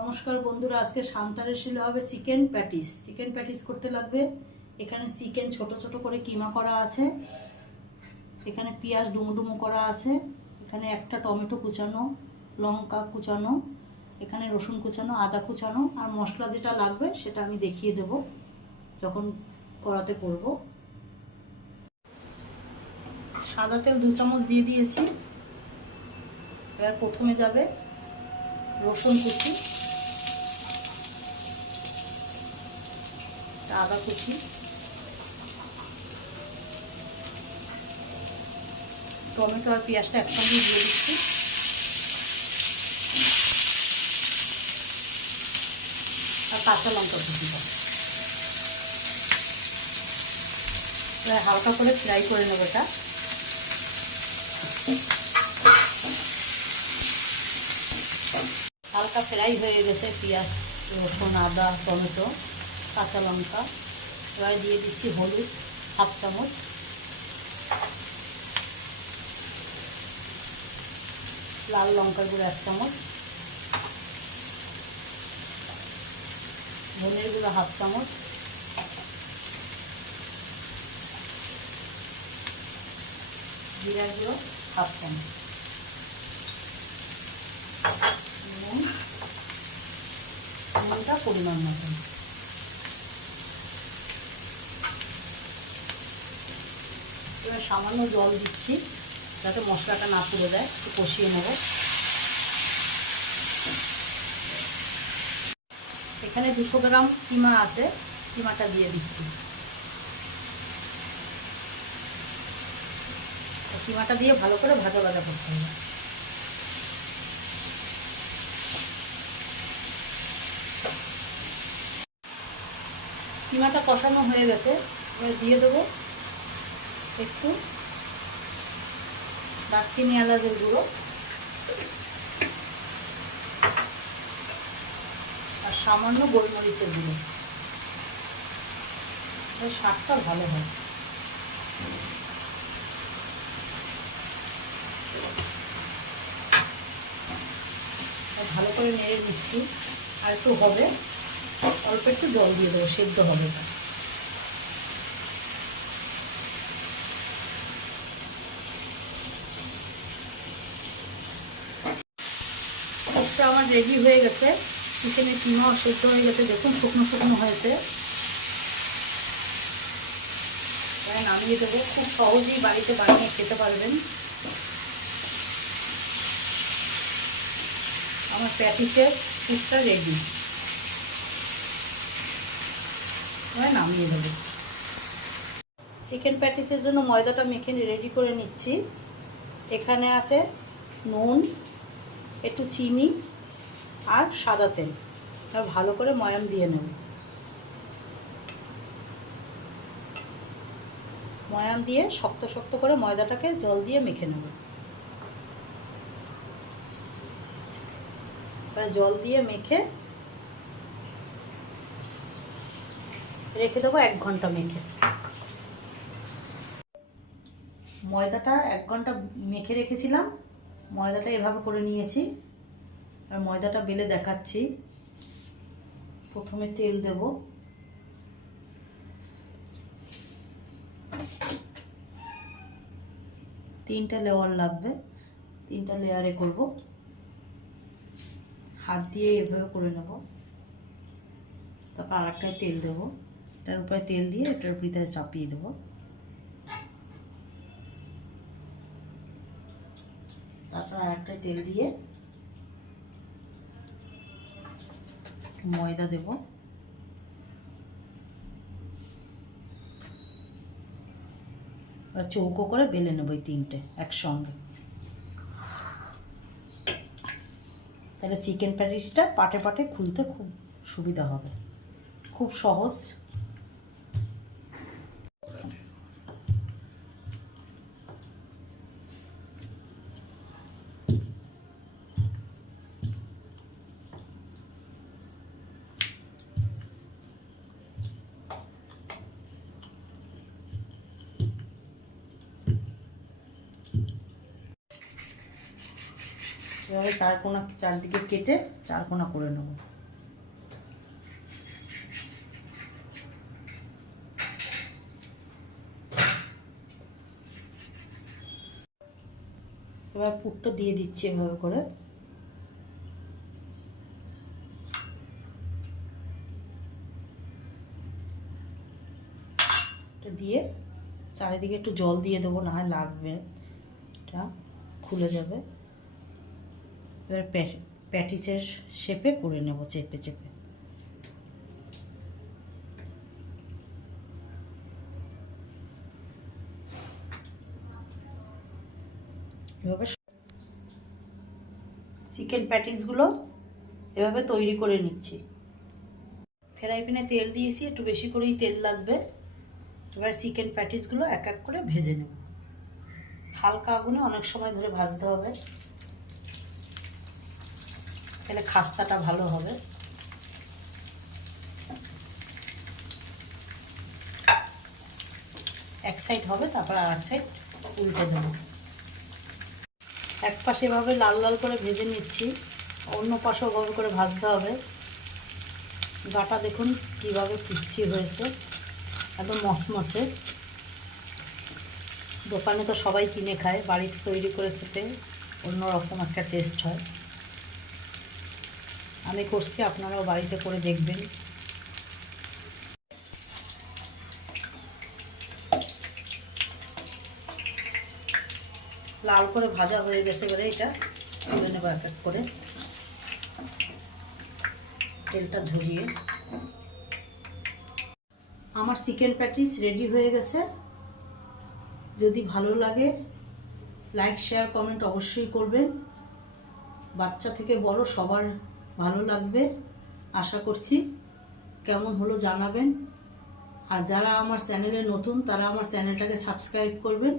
নমস্কার বন্ধুরা, আজকে সান্তারের শিলে হবে চিকেন প্যাটিস। চিকেন প্যাটিস করতে লাগবে। এখানে চিকেন ছোট ছোট করে কিমা করা আছে। এখানে পেঁয়াজ ডুমো করা আছে। এখানে একটা টমেটো কুচানো, লঙ্কা কুচানো, এখানে রসুন কুচানো, আদা কুচানো, আর মশলা যেটা লাগবে সেটা আমি দেখিয়ে দেব যখন করাতে করব। সাদা তেল দু চামচ দিয়ে দিয়েছি। এবার প্রথমে যাবে রসুন কুচি। আদা কুচি। টমেটো আর পেঁয়াজটা একসঙ্গে দিয়ে দিচ্ছি। আর কাঁচা লঙ্কা এবার হালকা করে ফ্রাই করে নেব এটা। হালকা ফ্রাই হয়ে গেছে পেঁয়াজ, রসুন, আদা, টমেটো। কাঁচা লঙ্কা, এবার দিয়ে দিচ্ছি হলুদ, হাফ চামচ। লাল লঙ্কার গুঁড়ো এক চামচ। ধনের গুঁড়ো হাফ চামচ। জিরার গুঁড়ো হাফ চামচ। নুন। নুনটা পরিমাণ মতন। এবার সামান্য জল দিচ্ছি, যাতে মশলাটা না পুড়ে যায়, একটু কষিয়ে নেব। এখানে দুশো গ্রাম কিমা আছে, কিমাটা দিয়ে দিচ্ছি। কিমাটা দিয়ে ভালো করে ভাজা ভাজা করতে হবে। কিমাটা কষানো হয়ে গেছে, এবার দিয়ে দেবো একটু দারচিনি এলাচের গুঁড়ো আর সামান্য গোলমরিচের গুঁড়ো। স্বাদটা ভালো হয়। ভালো করে নেড়ে দিচ্ছি আর একটু হবে, অল্প একটু জল দিয়ে দেবো, সেদ্ধ হবে এটা সবটা আমার রেডি হয়ে গেছে। চিকেনের কিমাও সেদ্ধ হয়ে গেছে, দেখুন শুকনো শুকনো হয়েছে। তাই নামিয়ে দেবো, খুব সহজেই বাড়িতে বানিয়ে খেতে পারবেন। আমার প্যাটিসের ফুডটা রেডি। এবার নামিয়ে দেবো। চিকেন প্যাটিসের জন্য ময়দাটা মেখে রেডি করে নিচ্ছি। এখানে আছে নুন, একটু চিনি আর সাদা তেল। ভালো করে ময়াম দিয়ে নেব। ময়াম দিয়ে শক্ত শক্ত করে ময়দাটাকে জল দিয়ে মেখে নেব। জল দিয়ে মেখে রেখে দেবো এক ঘণ্টা মেখে। ময়দাটা এক ঘণ্টা মেখে রেখেছিলাম। ময়দাটা এভাবে করে নিয়েছি। আর ময়দাটা বেলে দেখাচ্ছি। প্রথমে তেল দেব। তিনটা লেয়ার লাগবে। তিনটা লেয়ারে করব। হাত দিয়ে এভাবে করে নেব। তারপর আরেকটায় তেল দেবো। এটার উপরে তেল দিয়ে এটার ভিতরে চাপিয়ে দেবো। তারপর আরেকটায় তেল দিয়ে ময়দা দেব। চৌকো করে বেলে নেব এই তিনটে একসঙ্গে। তাহলে চিকেন প্যাটিসটা পাটে পাটে খুলতে খুব সুবিধা হবে। খুব সহজ। এভাবে চার কোনা চারদিকে কেটে চার কোনা করে নেব। এবার পুরটা দিয়ে দিচ্ছি এভাবে করে। দিয়ে চারিদিকে একটু জল দিয়ে দেবো, না হয় লাগবে। এটা খুলে যাবে। এবার প্যাট- প্যাটিসের শেপে করে নেব চেপে চেপে। চিকেন প্যাটিসগুলো এভাবে তৈরি করে নিচ্ছি। ফ্রাই প্যানে তেল দিয়েছি, একটু বেশি করেই তেল লাগবে। এবার চিকেন প্যাটিসগুলো এক এক করে ভেজে নেব। হালকা আগুনে অনেক সময় ধরে ভাজতে হবে। তাহলে খাস্তাটা ভালো হবে। এক সাইড হবে, তারপর আর এক সাইড উল্টে দেবো। এক পাশে এভাবে লাল লাল করে ভেজে নিচ্ছি, অন্য পাশে ওভাবে করে ভাজতে হবে। গাটা দেখুন কীভাবে কুচি হয়েছে, একদম মচমচে। দোকানে তো সবাই কিনে খায়, বাড়িতে তৈরি করে খেতে অন্যরকম একটা টেস্ট হয়। আমি করছি, আপনারাও বাড়িতে করে দেখবেন। লাল করে ভাজা হয়ে গেছে এবারে এটা। তুলে নেব এক এক করে। তেলটা ঝরিয়ে আমার চিকেন প্যাটিস রেডি হয়ে গেছে। যদি ভালো লাগে, লাইক, শেয়ার, কমেন্ট অবশ্যই করবেন। বাচ্চা থেকে বড় সবার ভালো লাগবে। আশা করছি কেমন হলো জানাবেন। আর যারা আমার চ্যানেলে নতুন, তারা আমার চ্যানেলটাকে সাবস্ক্রাইব করবেন।